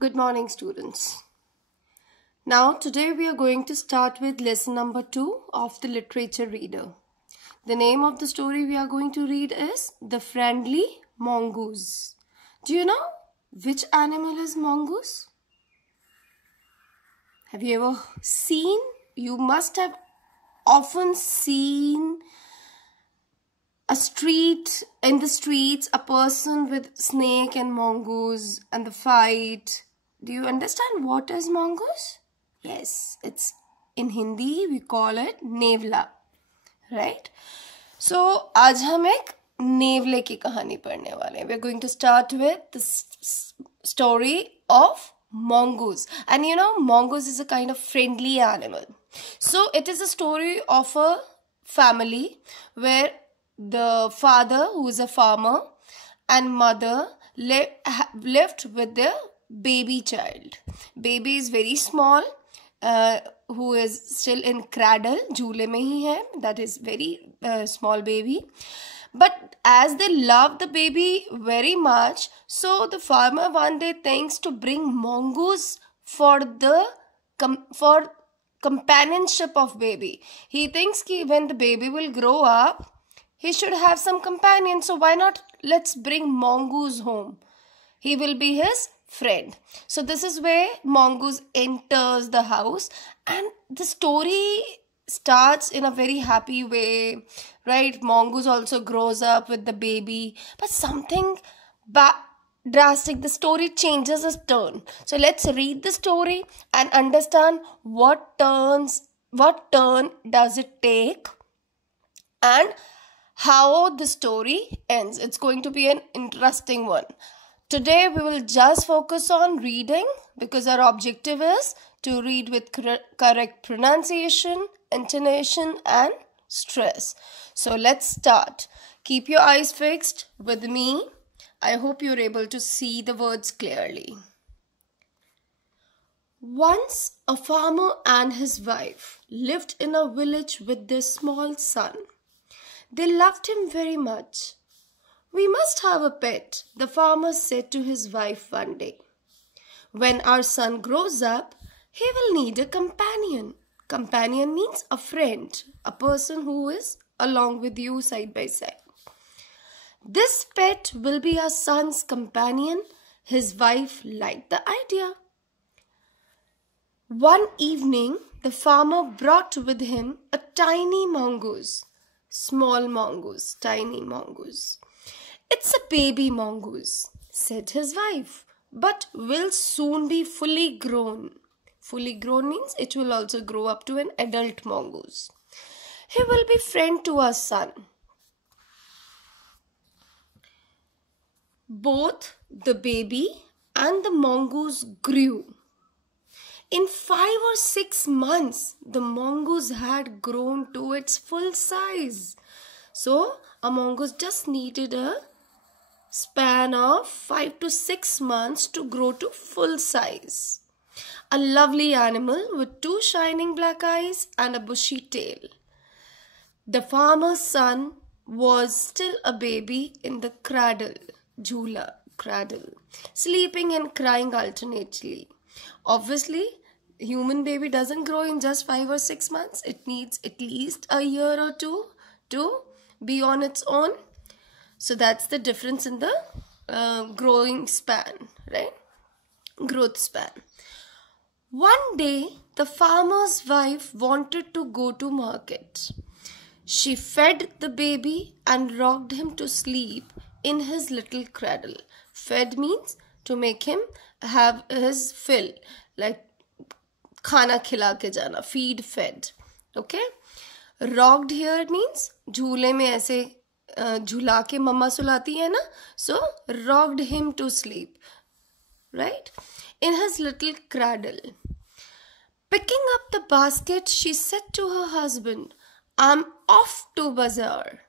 Good morning, students. Now, today we are going to start with lesson number 2 of the literature reader. The name of the story we are going to read is The Friendly Mongoose. Do you know which animal is mongoose? Have you ever seen? You must have often seen in the streets, a person with snake and mongoose and the fight. Do you understand what is mongoose? Yes, it's in Hindi we call it नेवला, right? So आज हम एक नेवले की कहानी पढ़ने वाले हैं. We're going to start with the story of mongoose. And you know, mongoose is a kind of friendly animal. So it is a story of a family where the father, who is a farmer, and mother lived with their baby child. Baby is very small, who is still in cradle, झूले में ही है. That is very small baby. But as they love the baby very much, so the farmer one day thinks to bring mongoose for companionship of baby. He thinks that when the baby will grow up, he should have some companion. So why not let's bring mongoose home? He will be his friend. So this is where mongoose enters the house, and the story starts in a very happy way, right? Mongoose also grows up with the baby, but something drastic, the story changes its turn. So let's read the story and understand what turn does it take and how the story ends. It's going to be an interesting one. Today we will just focus on reading because our objective is to read with correct pronunciation, intonation and stress. So let's start. Keep your eyes fixed with me. I hope you're able to see the words clearly. Once a farmer and his wife lived in a village with their small son. They loved him very much. We must have a pet, the farmer said to his wife one day. When our son grows up, he will need a companion. Companion means a friend, a person who is along with you side by side. This pet will be our son's companion. His wife liked the idea. One evening, the farmer brought with him a tiny mongoose. Small mongoose, tiny mongoose. It's a baby mongoose, said his wife, but will soon be fully grown. Fully grown means it will also grow up to an adult mongoose. He will be friend to our son. Both the baby and the mongoose grew. In 5 or 6 months, the mongoose had grown to its full size. So, a mongoose just needed a span of 5 to 6 months to grow to full size. A lovely animal with 2 shining black eyes and a bushy tail. The farmer's son was still a baby in the cradle, jhula, cradle, sleeping and crying alternately. Obviously, human baby doesn't grow in just 5 or 6 months. It needs at least a year or 2 to be on its own. So that's the difference in the growing span, right? Growth span. One day, the farmer's wife wanted to go to market. She fed the baby and rocked him to sleep in his little cradle. Fed means to make him have his fill, like खाना खिला के जाना, feed, fed. Okay? Rocked here means झूले में ऐसे झुला के मम्मा सुलाती है ना. So rocked him to sleep, right? In his little cradle. Picking up the basket, she said to her husband, I'm off to bazaar.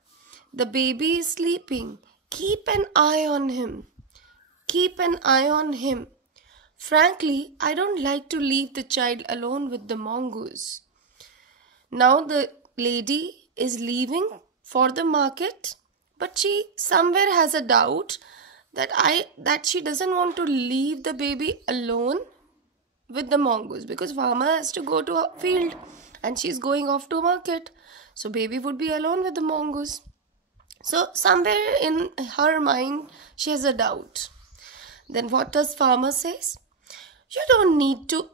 The baby is sleeping. Keep an eye on him. Keep an eye on him. Frankly, I don't like to leave the child alone with the mongoose. Now the lady is leaving for the market, but she somewhere has a doubt that she doesn't want to leave the baby alone with the mongoose, because farmer has to go to a field and she's going off to market, so baby would be alone with the mongoose. So somewhere in her mind she has a doubt. Then what does farmer says? You don't need to,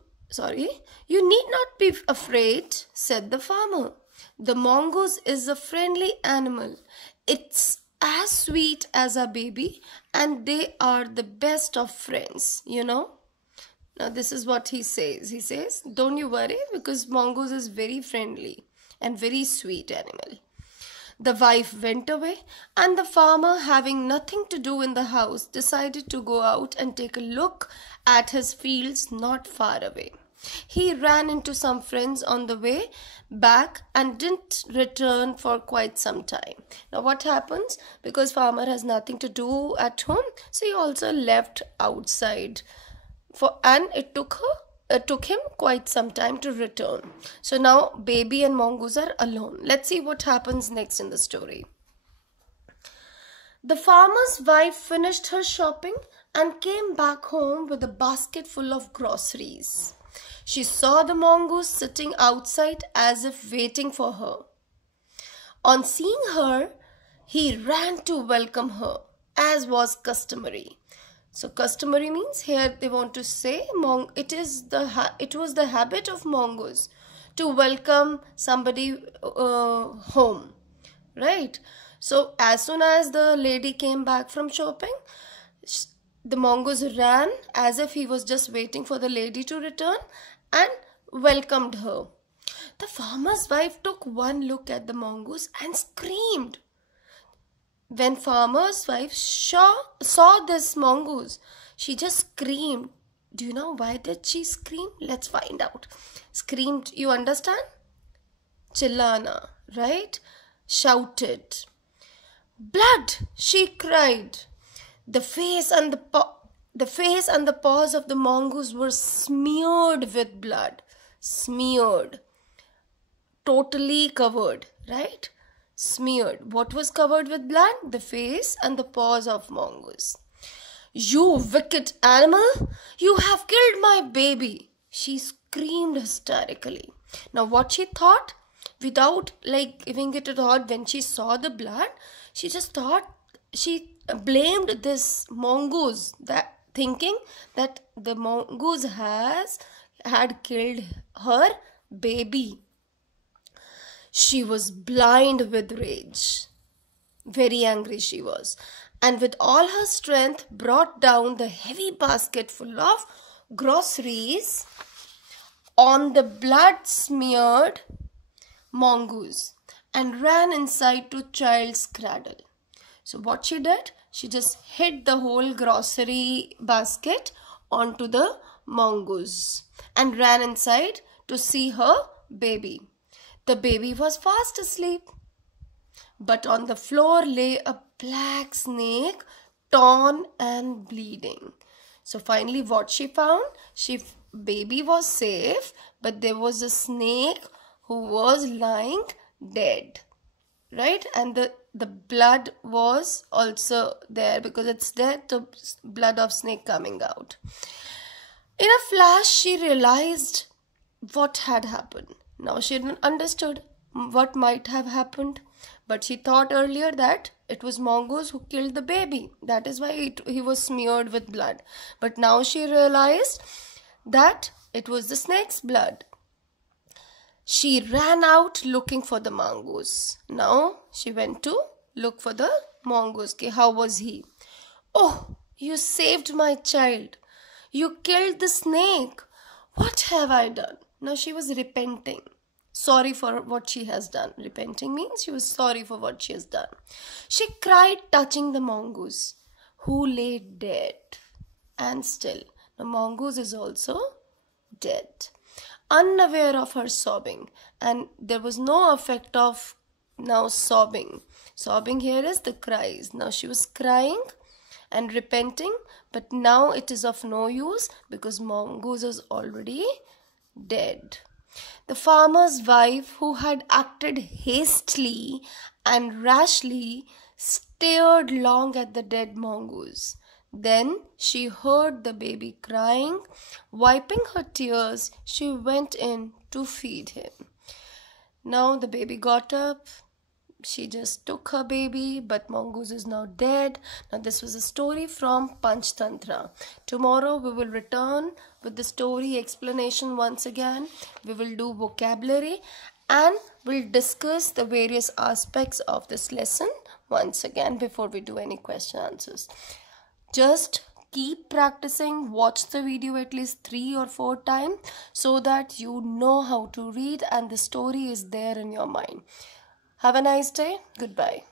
you need not be afraid, said the farmer. The mongoose is a friendly animal. It's as sweet as a baby, and they are the best of friends, you know. Now this is what he says. He says, don't you worry, because mongoose is very friendly and very sweet animal. The wife went away, and the farmer, having nothing to do in the house, decided to go out and take a look at his fields not far away. He ran into some friends on the way back and didn't return for quite some time. Now what happens? Because farmer has nothing to do at home, so he also left outside, and it took him quite some time to return. So now baby and mongoose are alone. Let's see what happens next in the story. The farmer's wife finished her shopping and came back home with a basket full of groceries. She saw the mongoose sitting outside as if waiting for her. On seeing her, he ran to welcome her, as was customary. So customary means here they want to say it was the habit of mongoose to welcome somebody home, right? So as soon as the lady came back from shopping, the mongoose ran as if he was just waiting for the lady to return and welcomed her. The farmer's wife took one look at the mongoose and screamed. When farmer's wife saw this mongoose, she just screamed. Do you know why did she scream? Let's find out. Screamed, you understand? Chillana, right? Shouted. Blood, she cried. The face and the paws of the mongoose were smeared with blood. Smeared. Totally covered, right? Smeared. What was covered with blood? The face and the paws of mongoose. You wicked animal! You have killed my baby! She screamed hysterically. Now what she thought? Without giving it a thought, when she saw the blood, she just thought, she blamed this mongoose, thinking that the mongoose had killed her baby. She was blind with rage. Very angry she was, and with all her strength brought down the heavy basket full of groceries on the blood-smeared mongoose and ran inside to child's cradle. So what she did? She just hid the whole grocery basket onto the mongoose and ran inside to see her baby. The baby was fast asleep, but on the floor lay a black snake, torn and bleeding. So finally what she found? Baby was safe, but there was a snake who was lying dead, right? And the blood was also there, because it's there, the blood of snake coming out. In a flash, she realized what had happened. Now she didn't understood what might have happened, but she thought earlier that it was mongoose who killed the baby. That is why he was smeared with blood. But now she realized that it was the snake's blood. She ran out looking for the mongoose. Now she went to look for the mongoose. Okay, how was he? Oh, you saved my child. You killed the snake. What have I done? Now she was repenting. Sorry for what she has done. Repenting means she was sorry for what she has done. She cried, touching the mongoose, who lay dead and still. The mongoose is also dead. Unaware of her sobbing, and there was no effect of now sobbing. Sobbing here is the cries. Now she was crying and repenting, but now it is of no use because mongoose is already dead. The farmer's wife, who had acted hastily and rashly, stared long at the dead mongoose. Then she heard the baby crying. Wiping her tears, she went in to feed him. Now the baby got up. She just took her baby, but Mongoose is now dead. Now this was a story from Panchtantra. Tomorrow we will return with the story explanation once again. We will do vocabulary and we'll discuss the various aspects of this lesson once again before we do any question answers. Just keep practicing, watch the video at least 3 or 4 times so that you know how to read and the story is there in your mind. Have a nice day. Goodbye.